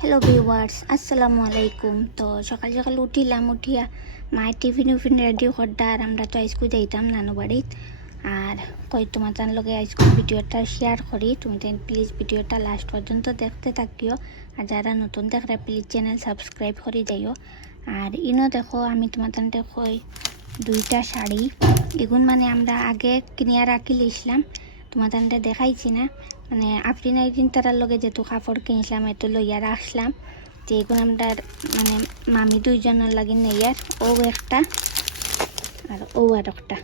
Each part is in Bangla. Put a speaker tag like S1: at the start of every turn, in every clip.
S1: হ্যালো ভিউয়ার্স আসসালামু আলাইকুম তো সকাল সকাল উঠিলাম, উঠিয়া মায়ের টিফিন উফিন রেডি করদা আর আমরা তো স্কুল যাইতাম নানু বাড়িত। আর কই তোমার তার লগে স্কুল ভিডিওটা শেয়ার করি। তুমি প্লিজ ভিডিওটা লাস্ট পর্যন্ত দেখতে থাকিও। আর যারা নতুন দেখরা প্লিজ চ্যানেল সাবস্ক্রাইব করে যাইও। আর ইনো দেখো, আমি তোমার তানতে কই, দুইটা শাড়ি। এগুন মানে আমরা আগে কিনিয়া রাখি লিছিলাম তোমার তানটা দেখাইছি না। মানে আফরিন একদিন তারার লগে যেহেতু কাপড় কিনছিলাম, এত লইয়া রাখলাম তো এগুলো আমরা মানে মামি দুইজনের লাগি নেইয়ার, ও একটা আর ও আর একটা।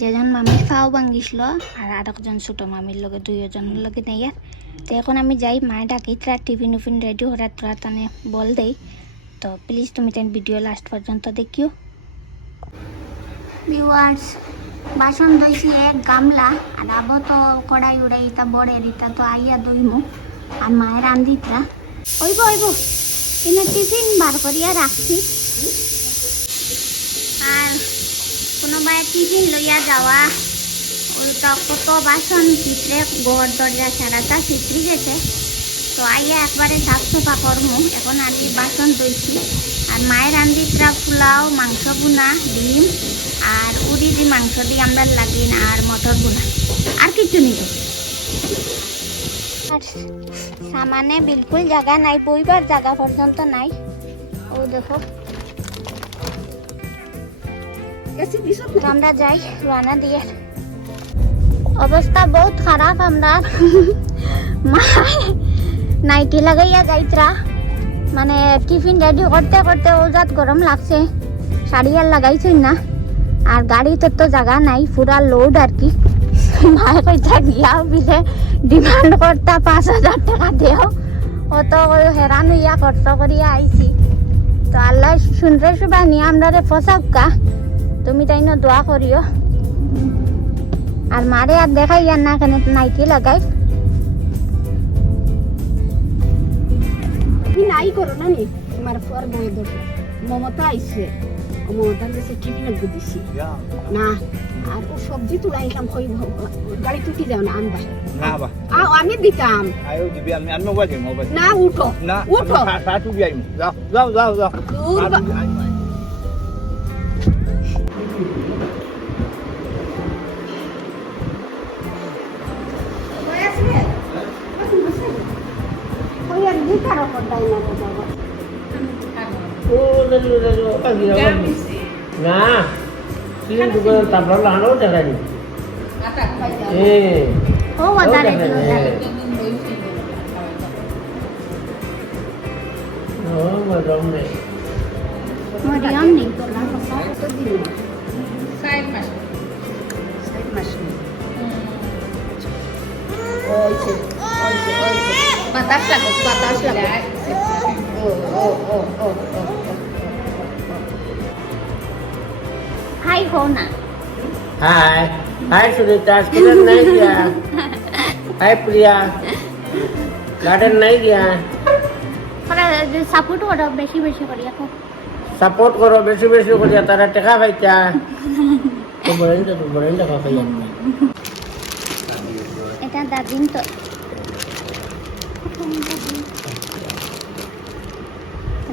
S1: যেজন মামির ফাও ভাঙ্গিছিল আর আরেকজন ছোটো মামির লগে দুইজনের লগে নেইয়ার। তো এখন আমি যাই মায়ে ডাকি তার টিফিন উফিন রেডি করার তোরা তানে বল দেই। তো প্লিজ তুমি তেন ভিডিও লাস্ট পর্যন্ত দেখিও। বাসন ধুইছি, এক গামলা, আর আবো তো কড়াই উড়াই ইতা বড়ে দিতা, তো আইয়া দইমু আর মায়ের রান্ধিতা ওইব ওইব, এনে টিফিন বার করিয়া রাখছি। আর কোনোবাই টিফিন লইয়া যাওয়া, ওই তো কত বাসন চিত্রে ঘর দরজা ছাড়াটা চিত্রি গেছে। তো আইয়া একবারে সাফ সাফা করমু, এখন আমি বাসন ধুইছি। আর মায়ের রান্ধিতরা পোলাও, মাংস বুনা ডিম আর উড়ি দি মাংস দিয়ে আমরা লাগিন আর মটর বুনা আর কিছু নেই। আর সামানে বিলকুল জায়গা নাই, বইবার জায়গা পর্যন্ত নাই। ও দেখো। আমরা যাই রানা দিয়ে। অবস্থা বহুত খারাপ আমরা। নাইটি লাগাইয়া যাইতরা। মানে টিফিন রেডি করতে করতে ওজাত গরম লাগছে। শাড়ি আর লাগাইছই না। আর গাড়িতে তো জায়গা নাই, পুরা লোড আর কি। মায়ে কইতা বিলে ডিমান্ড করতা পাঁচ হাজার টাকা দেও। অত হেরান হইয়া কষ্ট করিয়া আইছি। তো আল্লাহ শুনরে সুবাই নিয়ে আমরা রে ফসাক্কা তুমি তাই না দোয়া করিও। আর মারে আর দেখাই আর না কেন নাইটি লাগাই।
S2: নাই করো না নি তোমার পর বই মমতা আইছে। ও মমতার কাছে টিফিন দিছি? না আর ও সবজি তুলাইলাম কই গাড়ি তুটি যাও না আনবা। আও আমি দিতাম।
S3: আয়ো দিবি আমি মোবাইল দিই মোবাইল।
S2: না উঠো
S3: না
S2: উঠো।
S3: সাটু বিয়াই যাও যাও যাও যাও।
S2: দিতার ওপর দাই
S4: Laro-laro ka, ginawa mo. Na. Sino? Eh. Oh.
S2: Oh, Oh, oh, oh, oh, oh.
S1: হাই হো না
S4: Hai, Hai Sunita, sekarang naik dia. Hai Priya, garden naik dia.
S1: করে সাপোর্ট করো বেশি বেশি করি এখন
S4: teka baca. Kau boleh tak? Kau boleh tak kau kaya?
S1: এটা দাদিন তো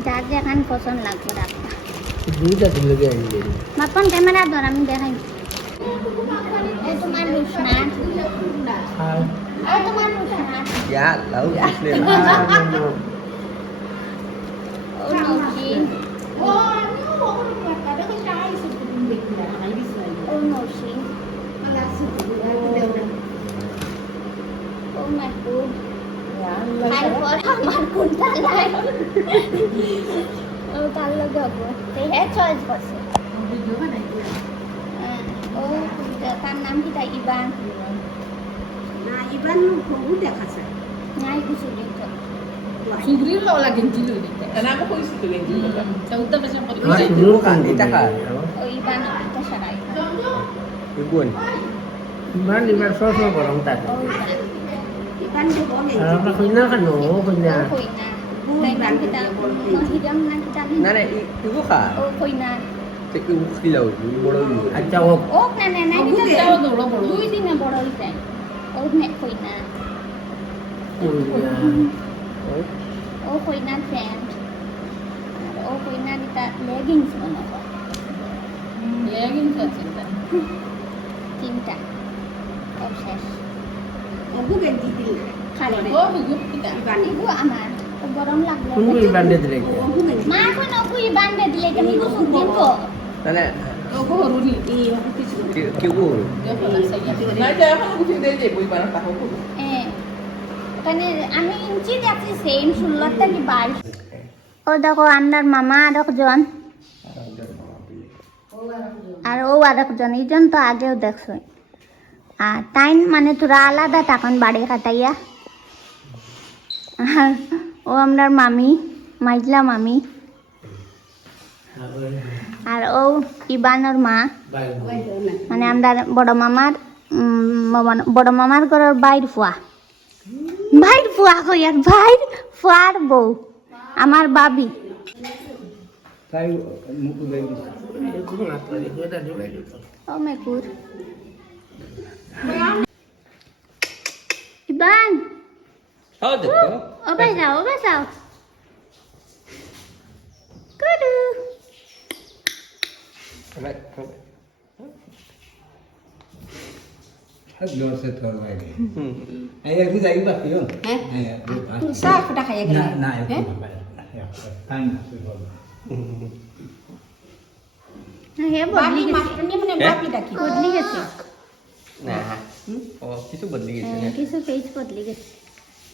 S1: যার যেখান পছন্দ লাগবে রাখবা
S4: Dua tu lagi ni.
S1: মাপন ক্যামেরা ধর আমি দেখাই এই তোমার লুসনা
S4: Hai.
S1: এই তোমার লুসনা
S3: Ya, lalu Muslim.
S1: ও নৌসিন ও নৌসিন ও মাহবুব তারপর আমার কোনটা নাই ও তার লগে হব এই হ্যাঁ চয়েস করছে হ্যাঁ, ও তার নাম কি তাই ইবান
S2: না ইবান বহু দেখাছে
S1: নাই কিছু দিত
S5: Sugril lo lagi jilo ni. Kenapa kau isi tu yang jilo kan? Tahu tak macam apa
S4: Mas
S5: dia?
S4: dulu kan
S3: Kita kan.
S1: ও ইবান এটা সারাই
S3: Ibun.
S4: Mana di mana sosok orang tak?
S1: ও ইবান
S2: ইবান যে বলে
S4: Kalau nak kena kan no,
S1: ও
S4: kena.
S1: কইনা তাই নাম kita হিরাম না kita ni
S3: Nana ibu kah?
S1: ও ও না না না.
S5: Tahu tu
S1: দুই দিনে বড় হইছে ও নে কইনা ও কইনার প্যান্ট আর ও কইনার এটা লেগিংস বানাবো
S5: লেগিংস আছে
S1: তিনটা সব শেষ
S2: অবু গেঞ্জি দিল
S1: খালি
S5: ও হুগুপ কিটা।
S1: ইগু আমার তো গরম লাগল
S4: কোনগুলি বান্ধে দিলে
S1: মা এখন অকুই বান্ধে দিলে এটা মিগু সুখ দিব
S3: মানে
S5: ও।
S2: কিছু
S3: কি-
S5: দেখো না।
S1: হ্যাঁ। আমি ইঞ্চি দেখছি সেম বাইশ। ও আপনার মামা আর একজন আর ও আর একজন এইজন তো আগেও দেখছ। আর টাইম মানে তোরা আলাদা তখন বাড়ি কাটাইয়া। আর ও আপনার মামি মাইজলা মামি। আর ও ইবানোর মা। মানে আমরা বড় মামার বড় মামার ঘরের বাইর ফুয়া। বাইর ফুয়া কই আর? বাইর ফুয়ার বউ আমার বাবি। ও মেকুর। ইবান!
S3: হ্যাঁ দেখো
S1: ও বাই যাও ও বাই যাও কুডু
S3: এবার খাও।
S6: Dua setor lagi.
S3: হুম।
S6: Ayah aku tak ibas tu.
S2: Eh?
S6: Ayah aku.
S2: তুই সাফ টাকা এক
S6: Nak nak aku.
S2: Eh?
S6: Ya, tanya tu.
S1: হে
S2: বাবি
S1: বদলি গেছে
S2: মাস্টার নিয়ে মানে বাবি ডাকি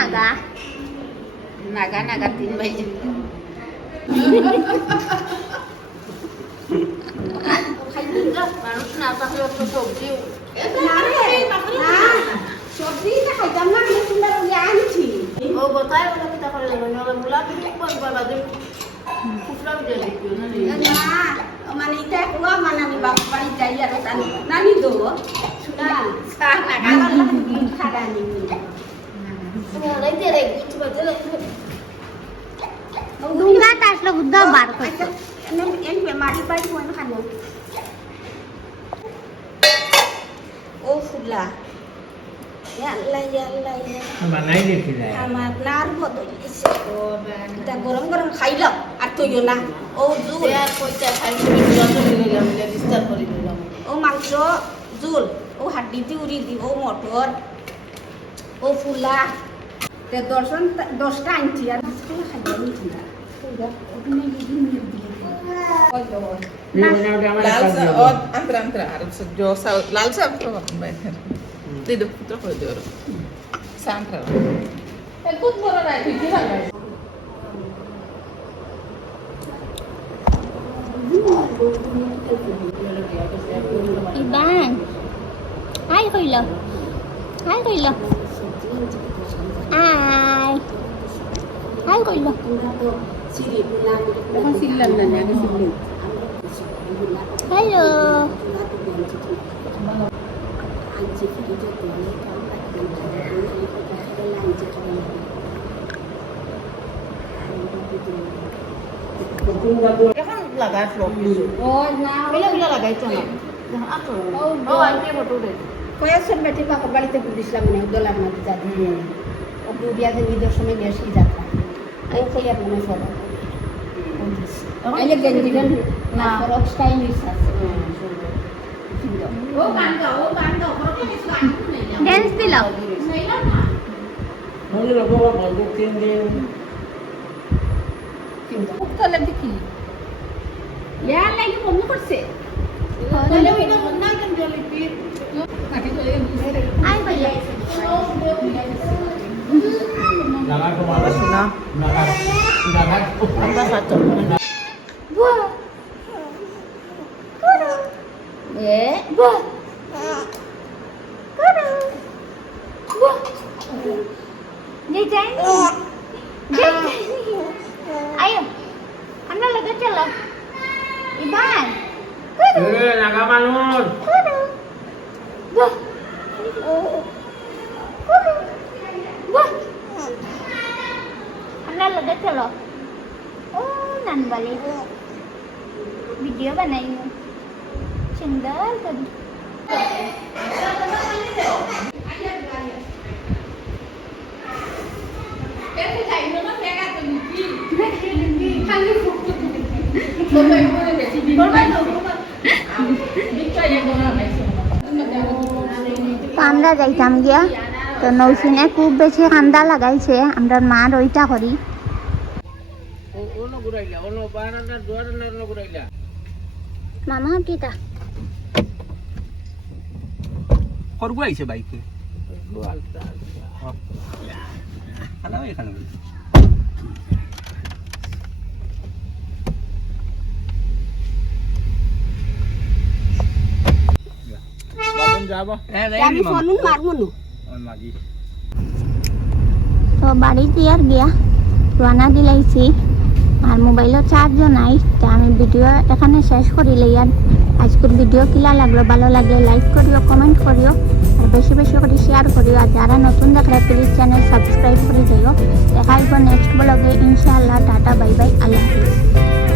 S1: নাগা
S2: নাগা নাগা তিন ভাই সবজি খাইতাম না আমি সুন্দর আনছি
S5: ও গোটাই বলে কিতা করে নলে মুলা পিঠে করবা বাদে কুফরা পিঠে লিখবি না নি।
S2: না মানে এটা বাপ বাড়ি যাই আর নানি নানি শুনা। সাহ নাগা খাড়া নি
S1: ডুঙ্গা বার করছে
S2: আচ্ছা এন মাটি বাড়ি কোন খানো ও ফুলা ইয়াল্লা
S6: Sama naik dia tidak.
S2: আমার নার আর তুইও না ও জুল
S5: দেয়ার কইতা খাই যত নিলাম বিস্তার করে দিলাম।
S2: ও মাংস জুল ও হাড্ডি উড়ি দি ও মটর ও ফুলা তে দর্শন দশটা আনছি আর মাছগুলো খাইয়া নিচ্ছি না ওখানে গিয়ে নিয়ে দিলে
S5: লাল সা ও আন্তরা আন্তরা আর জো সা লাল সা
S1: ইবান হাই কইল
S5: এখন সিল্লান না আগে সিল্লান
S1: হ্যালো
S5: এখন লাগাই ফ্লক লাগাইছো না ও আইতে ফটো
S2: বেটি বাড়িতে ঘুরিছিলাম মানে দোলার মধ্যে যাতে ও বুড়িয়া যে নিজের সময় বেশি যাতা আমি কই আর মনে আছে ফরক
S1: ড্যান্স দিল
S4: Nanti lo bawa balik tinggal.
S5: উত্তলে দেখি
S2: ইয়ার লাগি বন্ধ করছে
S5: তাহলে ওইটা না কেন জলি পি নাকি চলে গেছে
S1: হাই কইল
S6: Jangan kemana sana. Jangan. Jangan.
S5: আমরা সাথে
S1: বুয়া কুরু
S2: এ
S1: বুয়া কুরু বুয়া যে যায়নি যে আয়ো আমরা লগে চলো ইবান
S4: এ নাগা মানুষ
S1: কুরু বাহ কুরু বাহ লগে চলো ও নানবালি ভিডিও বানাই সুন্দর করে তো আমরা যাইতাম গিয়া। তো নৌসিনে খুব বেশি ঠান্ডা লাগাইছে। আমরা মা রইটা করি।
S4: ওনো ঘুরাইলা ওনো বারান্দা দুয়ার না ওনো ঘুরাইলা
S1: মামা কিতা
S3: করব আইছে বাইকে
S4: আলতা
S3: খানা এখানে
S6: বাবন যাব
S2: আমি ফোন মারবো না
S6: মাগি
S1: তো বাড়ি দিয়ার গিয়া রানা দিলাইছি আর মোবাইলও চার্জও নাই তো আমি ভিডিও এখানে শেষ করিলে ইয়ার আজকের ভিডিও কিলা লাগল? ভালো লাগলে লাইক করিও কমেন্ট করিও, আর বেশি বেশি করে শেয়ার করিও। আর যারা নতুন দেখলে প্লিজ চ্যানেল সাবস্ক্রাইব করে দিও। দেখা নেক্সট ব্লগে ইনশাআল্লাহ, টাটা বাই বাই আল্লাহ হাফিজ।